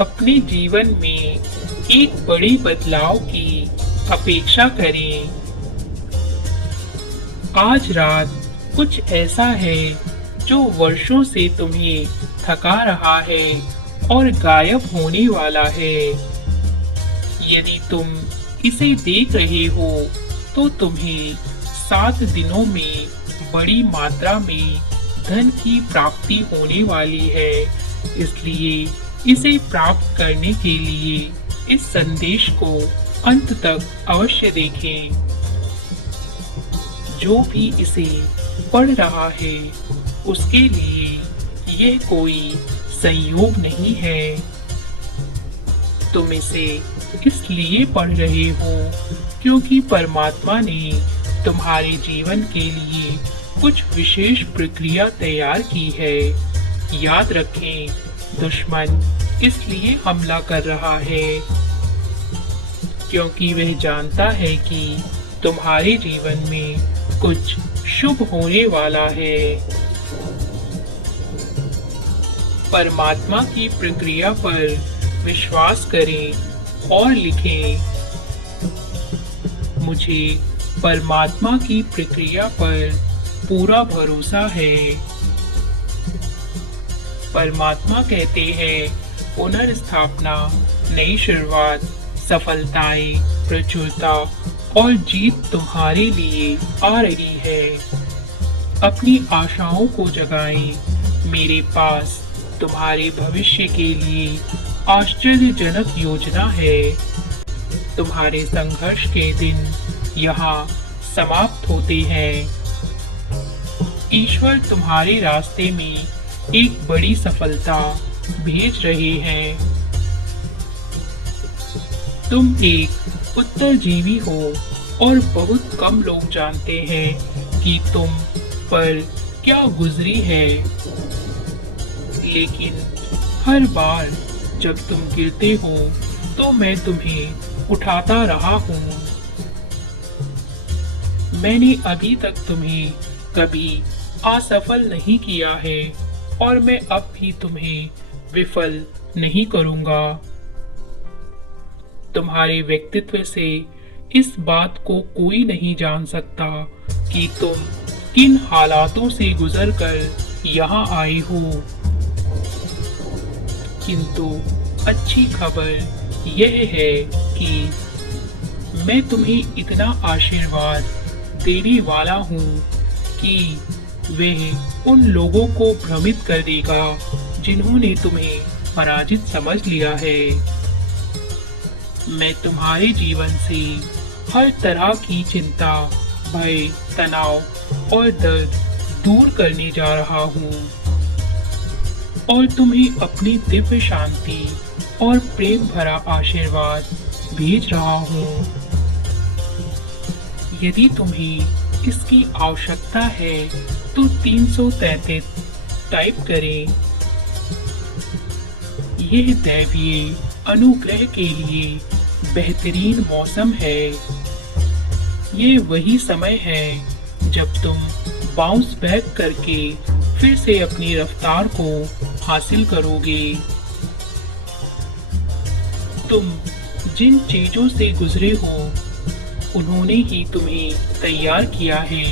अपने जीवन में एक बड़े बदलाव की अपेक्षा करें। आज रात कुछ ऐसा है जो वर्षों से तुम्हें थका रहा है और गायब होने वाला है। यदि तुम इसे देख रहे हो तो तुम्हें 7 दिनों में बड़ी मात्रा में धन की प्राप्ति होने वाली है। इसलिए इसे प्राप्त करने के लिए इस संदेश को अंत तक अवश्य देखें। जो भी इसे पढ़ रहा है उसके लिए यह कोई संयोग नहीं है। तुम इसे इसलिए पढ़ रहे हो क्योंकि परमात्मा ने तुम्हारे जीवन के लिए कुछ विशेष प्रक्रिया तैयार की है। याद रखें, दुश्मन इसलिए हमला कर रहा है क्योंकि वह जानता है कि तुम्हारे जीवन में कुछ शुभ होने वाला है। परमात्मा की प्रक्रिया पर विश्वास करें और लिखें, मुझे परमात्मा की प्रक्रिया पर पूरा भरोसा है। परमात्मा कहते हैं, पुनर्स्थापना, नई शुरुआत, सफलताएं, प्रचुरता और जीत तुम्हारे लिए आ रही है। अपनी आशाओं को जगाएं। मेरे पास तुम्हारे भविष्य के लिए आश्चर्यजनक योजना है। तुम्हारे संघर्ष के दिन यहाँ समाप्त होते हैं। ईश्वर तुम्हारे रास्ते में एक बड़ी सफलता भेज रहे हैं। तुम एक उत्तरजीवी हो और बहुत कम लोग जानते हैं कि तुम पर क्या गुजरी है। लेकिन हर बार जब तुम गिरते हो तो मैं तुम्हें उठाता रहा हूँ। मैंने अभी तक तुम्हें कभी असफल नहीं किया है और मैं अब भी तुम्हें विफल नहीं करूँगा। तुम्हारे व्यक्तित्व से इस बात को कोई नहीं जान सकता कि तुम किन हालातों से गुजरकर यहाँ आए हो। किंतु अच्छी खबर यह है कि मैं तुम्हें इतना आशीर्वाद देने वाला हूँ कि वह उन लोगों को भ्रमित कर देगा जिन्होंने तुम्हें पराजित समझ लिया है। मैं तुम्हारे जीवन से हर तरह की चिंता, भय, तनाव और दर्द दूर करने जा रहा हूँ और तुम्हें अपनी दिव्य शांति और प्रेम भरा आशीर्वाद भेज रहा हूँ। यदि तुम्हें इसकी आवश्यकता है तो 333 टाइप करें। यह दैवीय अनुग्रह के लिए बेहतरीन मौसम है। ये वही समय है जब तुम बाउंस बैक करके फिर से अपनी रफ्तार को हासिल करोगे। तुम जिन चीजों से गुजरे हो उन्होंने ही तुम्हें तैयार किया है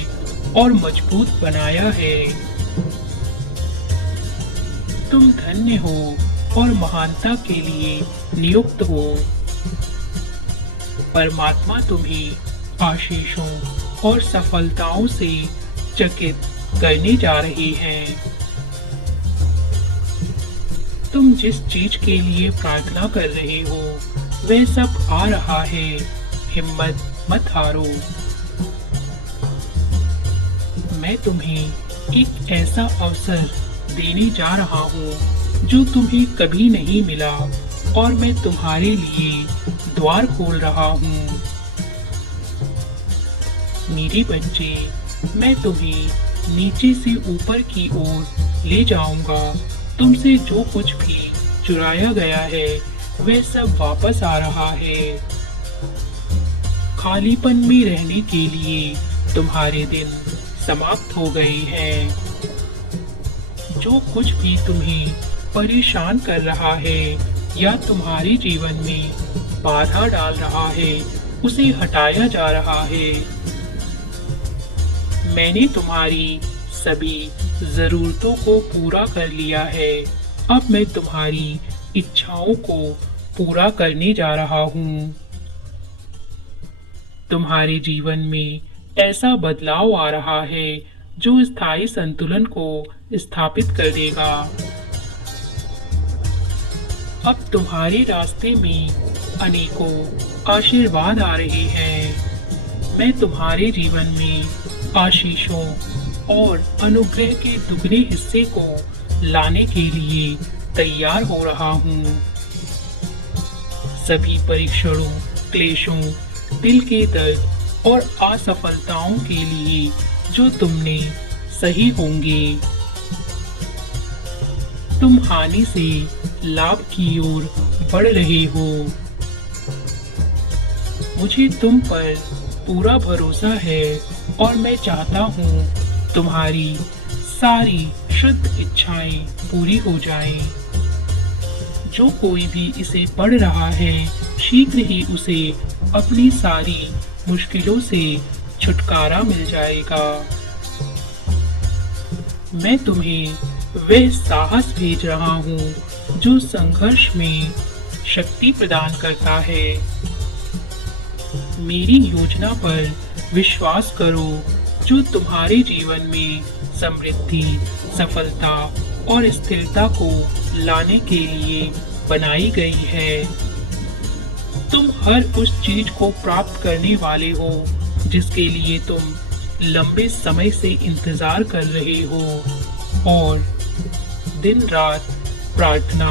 और मजबूत बनाया है। तुम धन्य हो और महानता के लिए नियुक्त हो। परमात्मा तुम्हें आशीषों और सफलताओं से चकित करने जा रहे हैं। तुम जिस चीज के लिए प्रार्थना कर रहे हो वह सब आ रहा है। हिम्मत मत हारो। मैं तुम्हें एक ऐसा अवसर देने जा रहा हूँ जो तुम्हें कभी नहीं मिला और मैं तुम्हारे लिए द्वार खोल रहा हूँ। मेरे बच्चे, मैं तुम्हें नीचे से ऊपर की ओर ले जाऊंगा। तुमसे जो कुछ भी चुराया गया है वह सब वापस आ रहा है। खालीपन में रहने के लिए तुम्हारे दिन समाप्त हो गए हैं। जो कुछ भी तुम्हें परेशान कर रहा है या तुम्हारे जीवन में बाधा डाल रहा है, उसे हटाया जा रहा है। मैंने तुम्हारी सभी जरूरतों को पूरा कर लिया है। अब मैं तुम्हारी इच्छाओं को पूरा करने जा रहा हूँ। तुम्हारे जीवन में ऐसा बदलाव आ रहा है जो स्थायी संतुलन को स्थापित कर देगा। अब तुम्हारे रास्ते में अनेकों आशीर्वाद आ रहे हैं। मैं तुम्हारे जीवन में आशीषों और अनुग्रह के दुगने हिस्से को लाने के लिए तैयार हो रहा हूँ। सभी परीक्षणों, क्लेशों, दिल के दर्द और असफलताओं के लिए जो तुमने सही होंगे, तुम हानि से लाभ की ओर बढ़ रहे हो। मुझे तुम पर पूरा भरोसा है और मैं चाहता हूँ तुम्हारी सारी शुद्ध इच्छाएं पूरी हो जाएं। जो कोई भी इसे पढ़ रहा है, शीघ्र ही उसे अपनी सारी मुश्किलों से छुटकारा मिल जाएगा। मैं तुम्हें वह साहस भेज रहा हूँ जो संघर्ष में शक्ति प्रदान करता है। मेरी योजना पर विश्वास करो जो तुम्हारे जीवन में समृद्धि, सफलता और स्थिरता को लाने के लिए बनाई गई है। तुम हर उस चीज को प्राप्त करने वाले हो जिसके लिए तुम लंबे समय से इंतजार कर रहे हो और दिन रात प्रार्थना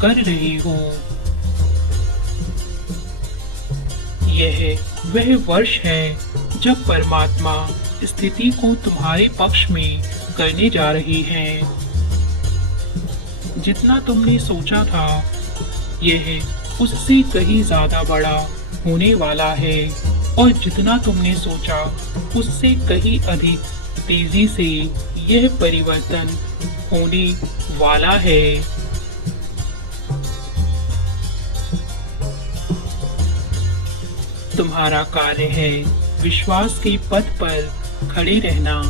कर रहे हो। यह वह वर्ष है जब परमात्मा स्थिति को तुम्हारे पक्ष में करने जा रहे हैं। जितना तुमने सोचा था, यह उससे कहीं ज्यादा बड़ा होने वाला है और जितना तुमने सोचा उससे कहीं अधिक तेजी से यह परिवर्तन होने वाला है। तुम्हारा कार्य है विश्वास के पथ पर खड़े रहना।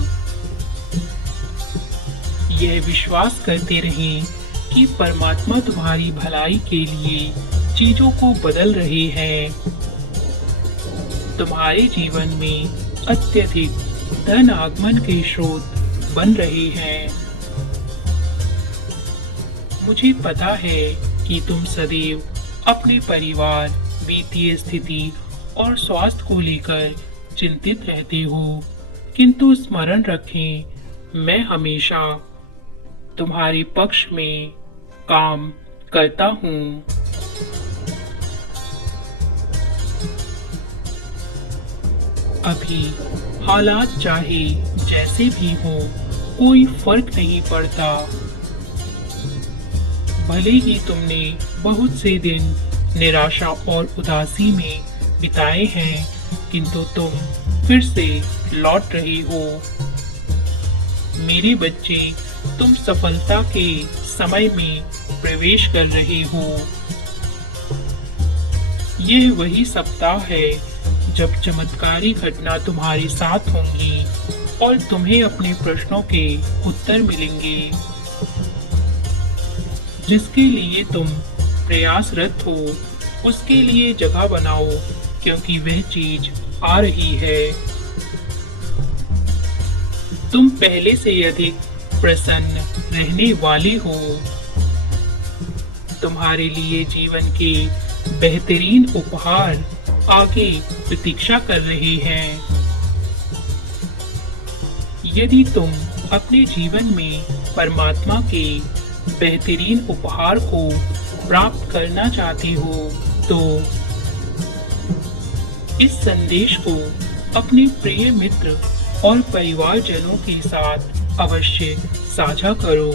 यह विश्वास करते रहें कि परमात्मा तुम्हारी भलाई के लिए चीजों को बदल रहे हैं। तुम्हारे जीवन में अत्यधिक धन आगमन के स्रोत बन रहे हैं। मुझे पता है कि तुम सदैव अपने परिवार, वित्तीय स्थिति और स्वास्थ्य को लेकर चिंतित रहते हो, किंतु स्मरण रखें, मैं हमेशा तुम्हारे पक्ष में काम करता हूँ। अभी हालात चाहे जैसे भी हो, कोई फर्क नहीं पड़ता। भले ही तुमने बहुत से दिन निराशा और उदासी में बिताए हैं, किंतु तुम फिर से लौट रहे हो। मेरे बच्चे, तुम सफलता के समय में प्रवेश कर रहे हो। यह वही सप्ताह है जब चमत्कारी घटना तुम्हारे साथ होंगी और तुम्हें अपने प्रश्नों के उत्तर मिलेंगे। जिसके लिए तुम प्रयासरत हो, उसके लिए जगह बनाओ, क्योंकि वह चीज आ रही है। तुम पहले से अधिक प्रसन्न रहने वाले हो। तुम्हारे लिए जीवन के बेहतरीन उपहार आगे प्रतीक्षा कर रहे हैं। यदि तुम अपने जीवन में परमात्मा के बेहतरीन उपहार को प्राप्त करना चाहते हो, तो इस संदेश को अपने प्रिय मित्र और परिवारजनों के साथ अवश्य साझा करो।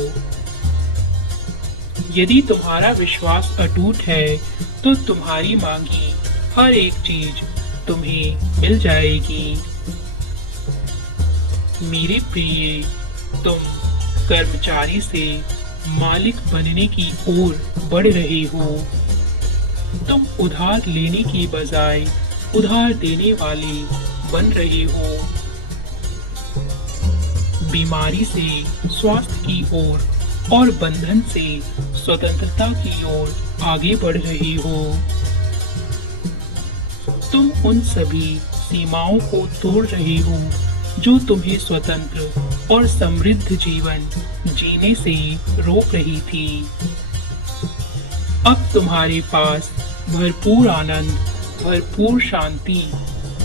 यदि तुम्हारा विश्वास अटूट है, तो तुम्हारी मांगी हर एक चीज तुम्हें मिल जाएगी। मेरे प्रिय, तुम कर्मचारी से मालिक बनने की ओर बढ़ रहे हो। तुम उधार लेने की बजाय उधार देने वाले बन रहे हो। बीमारी से स्वास्थ्य की ओर और बंधन से स्वतंत्रता की ओर आगे बढ़ रहे हो। तुम उन सभी सीमाओं को तोड़ रहे हो जो तुम्हें स्वतंत्र और समृद्ध जीवन जीने से रोक रही थी। अब तुम्हारे पास भरपूर आनंद, भरपूर शांति,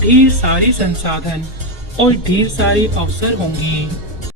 ढेर सारे संसाधन और ढेर सारे अवसर होंगे।